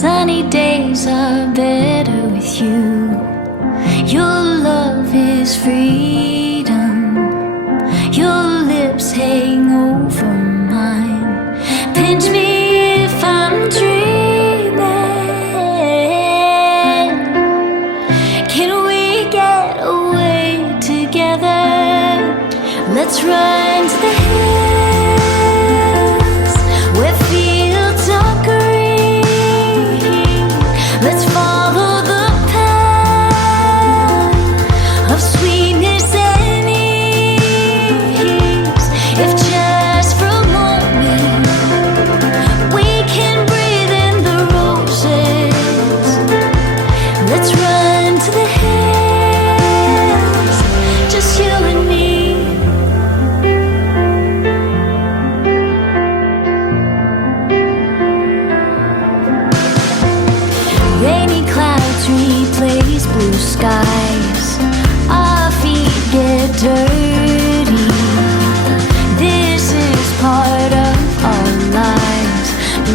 Sunny days are better with you. Your love is freedom. Your lips hang over mine. Pinch me if I'm dreaming. Can we get away together? Let's run to the hills where fields are green. Let's follow the path of sweetness and ease. If just for a moment we can breathe in the roses, let's run to the hills, just you and me. Rainy clouds replace blue skies. Our feet get dirty. This is part of our lives.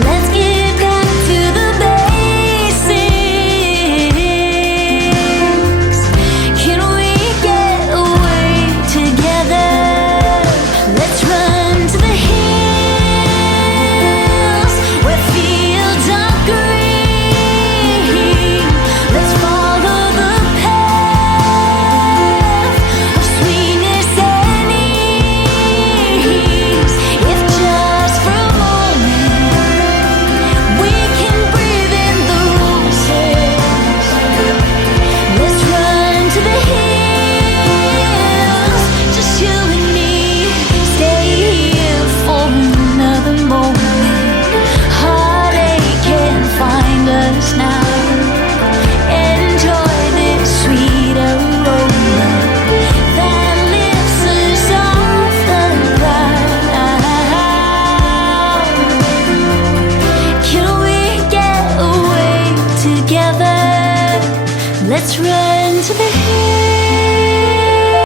Let's get back to the basics. Can we get away together? Let's run to the hills where fields are green. Let's follow the path of sweetness and ease. If just for a moment we can breathe in the roses, let's run to the hills, just you and me. Stay here for another moment. Heartache can't find us now. Enjoy this sweet aroma that lifts us off the ground. Can we get away together? Let's run to the